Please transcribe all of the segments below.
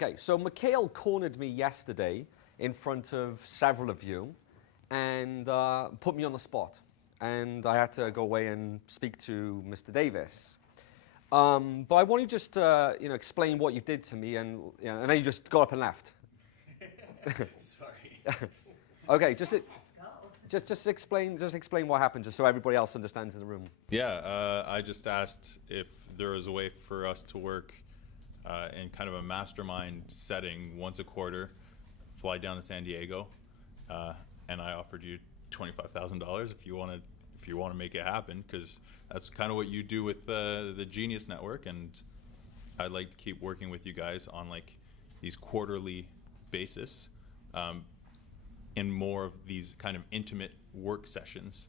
Okay, so Mikhail cornered me yesterday in front of several of you and put me on the spot. And I had to go away and speak to Mr. Davis. But I want you just to explain what you did to me, and then you just got up and left. Sorry. Okay, just explain what happened, just so everybody else understands in the room. Yeah, I just asked if there was a way for us to work in kind of a mastermind setting once a quarter, fly down to San Diego, and I offered you $25,000 if you want to make it happen, because that's kind of what you do with the Genius Network, and I'd like to keep working with you guys on like these quarterly basis, in more of these kind of intimate work sessions,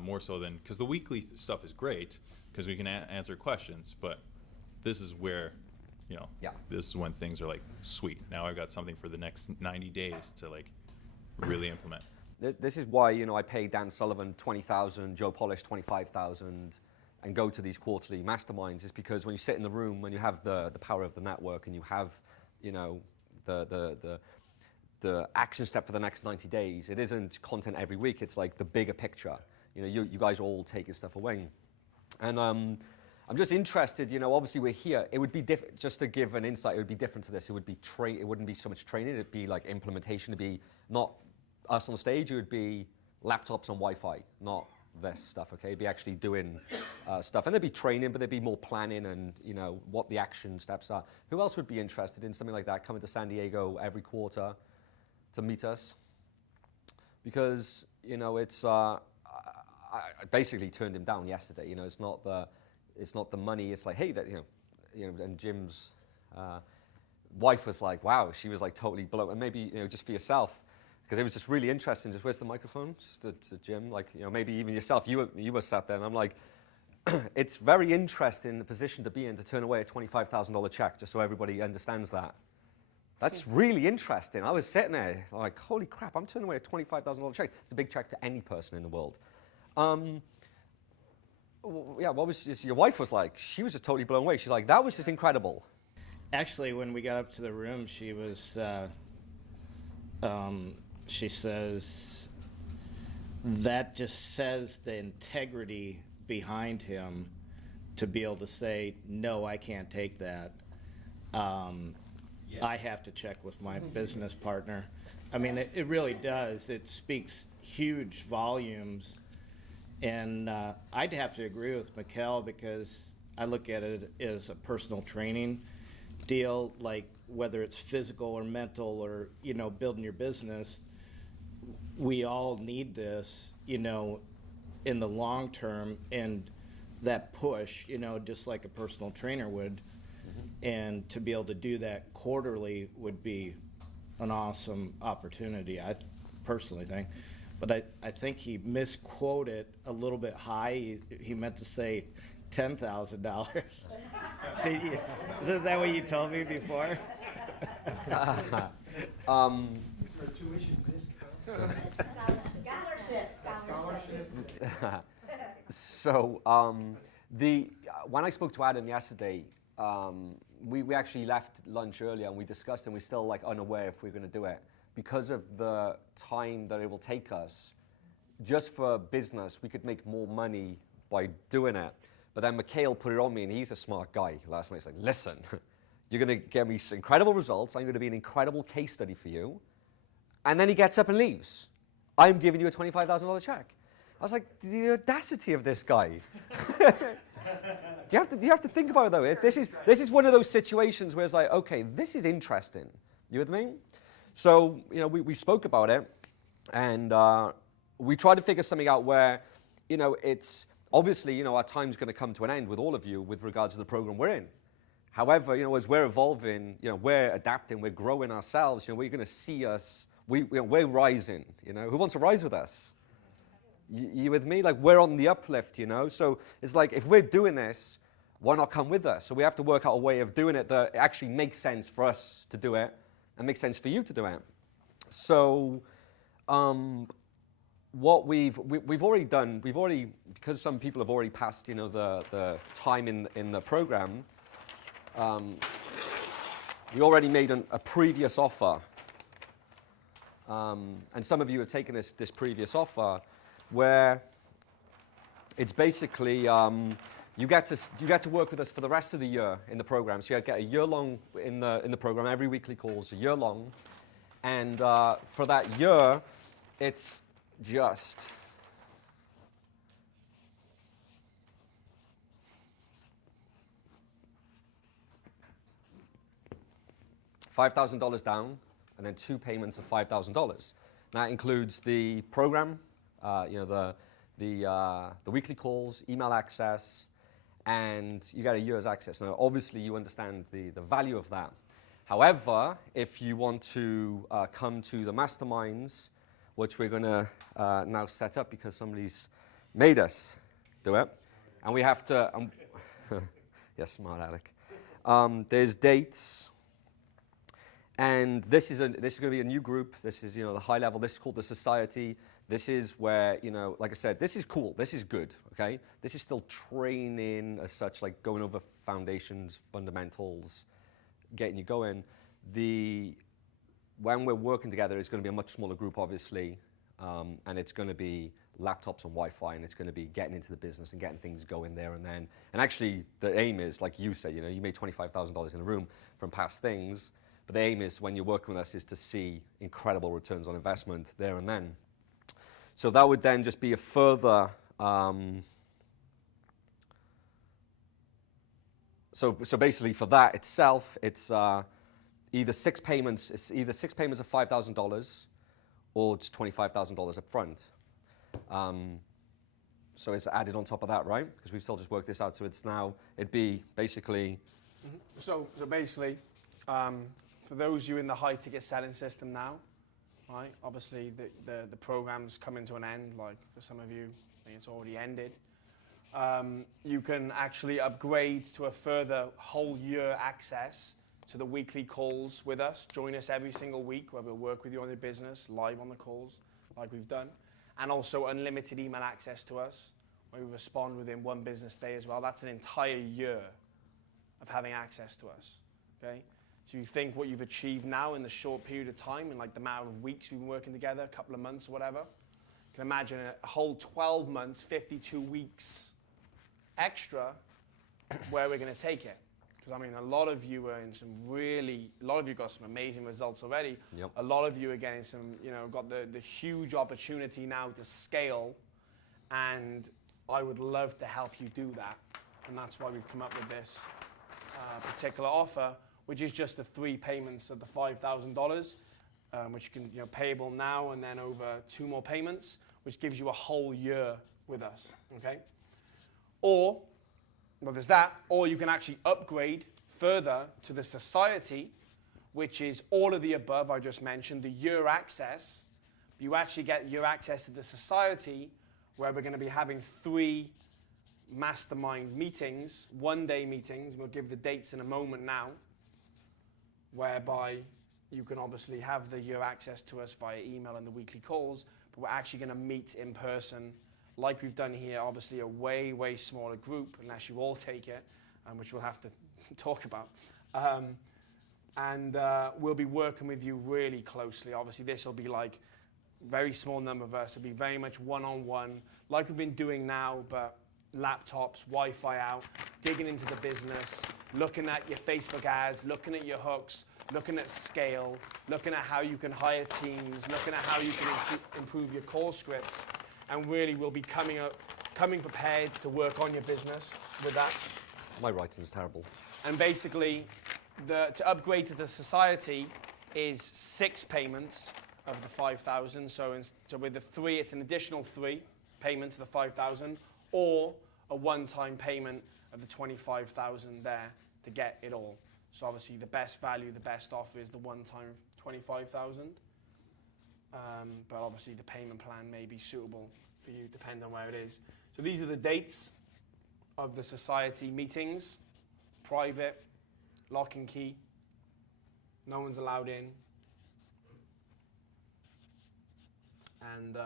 more so than, because the weekly stuff is great because we can answer questions, but this is where, this is when things are like, sweet, now I've got something for the next 90 days to like really implement. This is why I pay Dan Sullivan $20,000, Joe Polish $25,000, and go to these quarterly masterminds. Is because when you sit in the room, when you have the power of the network, and you have the action step for the next 90 days, it isn't content every week. It's like the bigger picture. You guys are all taking stuff away, and I'm just interested. Obviously we're here. It would be different. Just to give an insight, it would be different to this. It would be it wouldn't be so much training. It'd be like implementation. It'd be not us on stage. It would be laptops and Wi-Fi, not this stuff. Okay, it'd be actually doing stuff, and there'd be training, but there'd be more planning and what the action steps are. Who else would be interested in something like that? Coming to San Diego every quarter to meet us, because it's I basically turned him down yesterday. It's not the money. It's like, hey, that and Jim's wife was like, wow, she was like totally blown. And maybe just for yourself, because it was just really interesting. Just where's the microphone? Just to Jim, like maybe even yourself, you were sat there, and I'm like, it's very interesting the position to be in, to turn away a $25,000 check, just so everybody understands that. That's really interesting. I was sitting there like, holy crap, I'm turning away a $25,000 check. It's a big check to any person in the world. Yeah, what was just, your wife was like, she was just totally blown away. She's like, that was just incredible. Actually, when we got up to the room, she was, she says, that just says the integrity behind him to be able to say, no, I can't take that. I have to check with my business partner. I mean, it really does. It speaks huge volumes. And I'd have to agree with Mikhail, because I look at it as a personal training deal, like whether it's physical or mental or, building your business. We all need this, in the long term, and that push, just like a personal trainer would. And to be able to do that quarterly would be an awesome opportunity, I personally think. But I think he misquoted a little bit high. He meant to say $10,000. Isn't that what you told me before? Tuition discount. Scholarship. So when I spoke to Adam yesterday, we actually left lunch earlier, and we discussed, and we're still like unaware if we're going to do it because of the time that it will take us. Just for business, we could make more money by doing it. But then Mikhail put it on me, and he's a smart guy last night. He's like, listen, you're going to get me incredible results. I'm going to be an incredible case study for you. And then he gets up and leaves. I'm giving you a $25,000 check. I was like, the audacity of this guy. You have to think about it, though. This is one of those situations where it's like, okay, this is interesting. You with me? So, we spoke about it, and we tried to figure something out where, it's obviously, our time's going to come to an end with all of you with regards to the program we're in. However, as we're evolving, we're adapting, we're growing ourselves. We're going to see us. We're rising. Who wants to rise with us? You with me? Like, we're on the uplift. So it's like, if we're doing this, why not come with us? So we have to work out a way of doing it that actually makes sense for us to do it and makes sense for you to do it. So what we've already done, because some people have already passed, the time in the program. you already made a previous offer, and some of you have taken this previous offer, where it's basically you get to work with us for the rest of the year in the program. So you get a year long in the program, every weekly calls, a year long, and for that year, it's just $5,000 down, and then 2 payments of $5,000. That includes the program, the weekly calls, email access, and you get a year's access. Now, obviously, you understand the value of that. However, if you want to come to the masterminds, which we're going to now set up because somebody's made us do it, and we have to, yes, smart Alec. There's dates. And this is going to be a new group. This is, the high level. This is called the society. This is where, like I said, this is cool. This is good, okay? This is still training as such, like going over foundations, fundamentals, getting you going. When we're working together, it's going to be a much smaller group, obviously, and it's going to be laptops and Wi-Fi, and it's going to be getting into the business and getting things going there and then. And actually, the aim is, like you said, you made $25,000 in a room from past things. But the aim is, when you're working with us, is to see incredible returns on investment there and then. So that would then just be a further. So basically, for that itself, it's either 6 payments. It's either 6 payments of $5,000, or it's $25,000 up front. So it's added on top of that, right? Because we've still just worked this out. So it'd be basically. Mm-hmm. So basically. For those of you in the high ticket selling system now, right? Obviously the program's coming to an end. Like for some of you, I think it's already ended. You can actually upgrade to a further whole year access to the weekly calls with us. Join us every single week where we'll work with you on your business, live on the calls, like we've done. And also unlimited email access to us, where we respond within 1 business day as well. That's an entire year of having access to us, okay? So you think what you've achieved now in the short period of time, in like the amount of weeks we've been working together, a couple of months or whatever. You can imagine a whole 12 months, 52 weeks extra where we're going to take it. Because, I mean, a lot of you are in a lot of you got some amazing results already. Yep. A lot of you are getting some, got the huge opportunity now to scale. And I would love to help you do that. And that's why we've come up with this particular offer, which is just the 3 payments of the $5,000, which you can, payable now and then over 2 more payments, which gives you a whole year with us, okay? Or, well, there's that, or you can actually upgrade further to the society, which is all of the above I just mentioned, the year access. You actually get year access to the society, where we're going to be having 3 mastermind meetings, 1-day meetings. We'll give the dates in a moment now, whereby you can obviously have the year access to us via email and the weekly calls, but we're actually going to meet in person like we've done here. Obviously a way, way smaller group, unless you all take it, which we'll have to talk about. And we'll be working with you really closely. Obviously this will be like very small number of us. It'll be very much one-on-one, like we've been doing now, but laptops, Wi-Fi out, digging into the business, looking at your Facebook ads, looking at your hooks, looking at scale, looking at how you can hire teams, looking at how you can improve your call scripts, and really we'll be coming prepared to work on your business with that. My writing's terrible. And basically, to upgrade to the society is 6 payments of the 5,000. So with the 3, it's an additional 3 payments of the 5,000, or a one-time payment of the 25,000 there to get it all. So obviously the best value, the best offer is the one-time 25,000. But obviously the payment plan may be suitable for you, depending on where it is. So these are the dates of the society meetings. Private, lock and key. No one's allowed in. And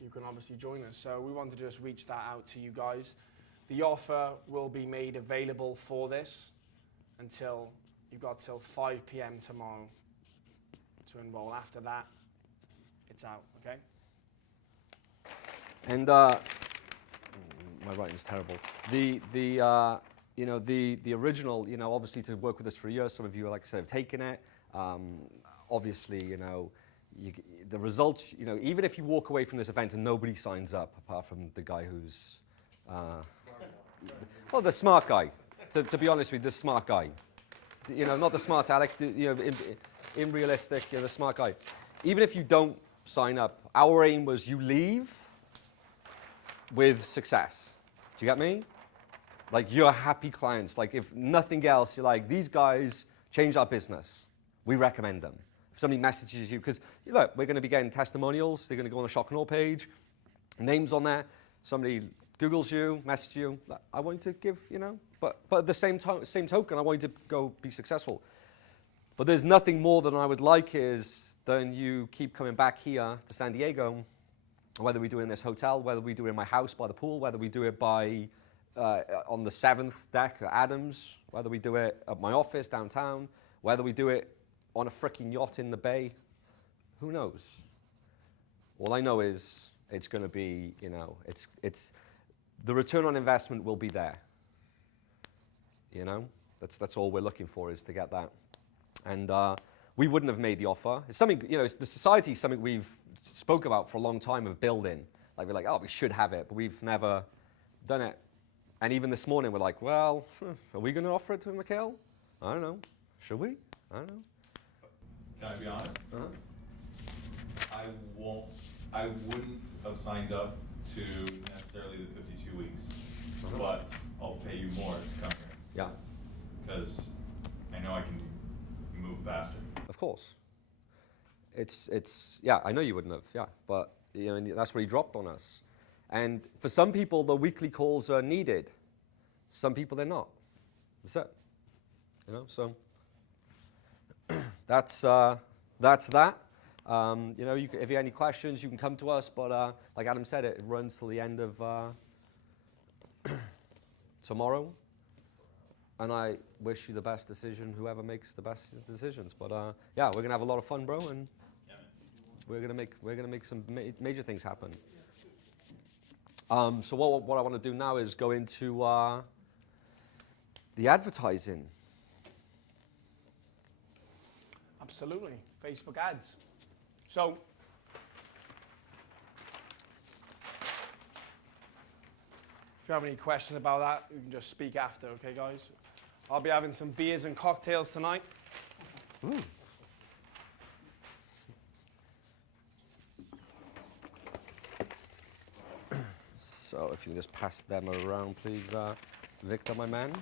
you can obviously join us. So we wanted to just reach that out to you guys. The offer will be made available for this until You've got till 5 p.m. tomorrow to enroll. After that, it's out, okay? And my writing's terrible. The original, obviously to work with us for a year, some of you, like I said, have taken it. Obviously, the results, even if you walk away from this event and nobody signs up, apart from the guy who's, the smart guy. To be honest with you, the smart guy. Not the smart Alec, in realistic, the smart guy. Even if you don't sign up, our aim was you leave with success. Do you get me? Like, you're happy clients. Like, if nothing else, you're like, these guys changed our business. We recommend them. If somebody messages you, because look, we're going to be getting testimonials. They're going to go on the Shock and Awe page, names on there. Somebody Googles you, messages you. I want you to give, but at the same token, I want you to go be successful. But there's nothing more than I would like than you keep coming back here to San Diego, whether we do it in this hotel, whether we do it in my house by the pool, whether we do it by on the 7th deck at Adams, whether we do it at my office downtown, whether we do it on a freaking yacht in the bay, who knows? All I know is it's going to be, it's the return on investment will be there. That's all we're looking for, is to get that. And we wouldn't have made the offer. It's something, the society is something we've spoke about for a long time of building. Like, we're like, oh, we should have it, but we've never done it. And even this morning, we're like, well, are we going to offer it to Mikhail? I don't know. Should we? I don't know. Can I be honest? Uh-huh. I wouldn't have signed up to necessarily the 52 weeks, but I'll pay you more to come here. Yeah. Because I know I can move faster. Of course. Yeah, I know you wouldn't have, yeah, but and that's what he dropped on us. And for some people, the weekly calls are needed. Some people, they're not. That's it. So that's that. If you have any questions, you can come to us. But like Adam said, it runs till the end of tomorrow. And I wish you the best decision, whoever makes the best decisions. But yeah, we're gonna have a lot of fun, bro, and we're gonna make some major things happen. So what I want to do now is go into the advertising. Absolutely, Facebook ads. So, if you have any questions about that, you can just speak after, okay, guys? I'll be having some beers and cocktails tonight. Ooh. So if you can just pass them around, please, Victor, my man.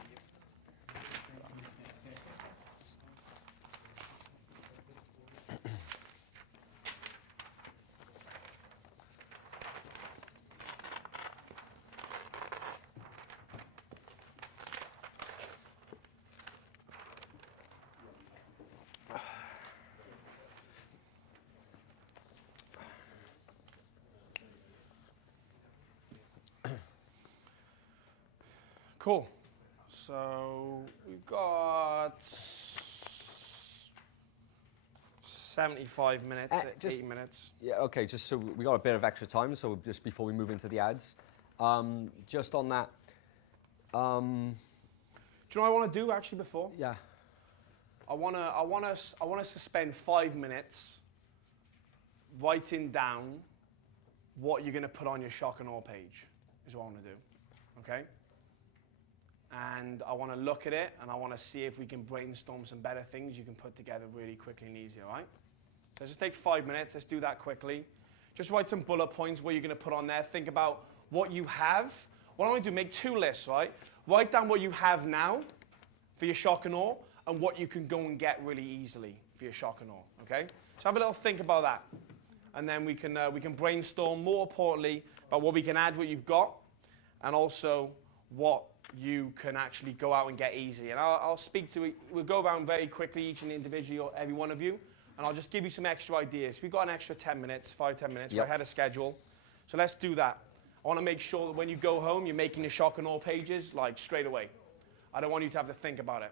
Cool. So we've got 75 minutes, just- 8 minutes. Yeah, okay, just so we got a bit of extra time, so just before we move into the ads, just on that. Do you know what I want to do actually before? Yeah. I want us to spend 5 minutes writing down what you're going to put on your Shock and Awe page, is what I want to do, okay? And I want to look at it, and I want to see if we can brainstorm some better things you can put together really quickly and easy, all right? So just take 5 minutes. Let's do that quickly. Just write some bullet points what you're going to put on there. Think about what you have. What I want to do, make 2 lists, right? Write down what you have now for your Shock and Awe and what you can go and get really easily for your Shock and Awe, okay? So have a little think about that. And then we can brainstorm, more importantly, about what we can add what you've got and also what you can actually go out and get easy. And I'll speak to it. We'll go around very quickly, each and individually, every one of you, and I'll just give you some extra ideas. We've got an extra 10 minutes, 5-10 minutes. Yep. We're ahead of schedule. So let's do that. I want to make sure that when you go home, you're making your Shock and Awe pages like straight away. I don't want you to have to think about it.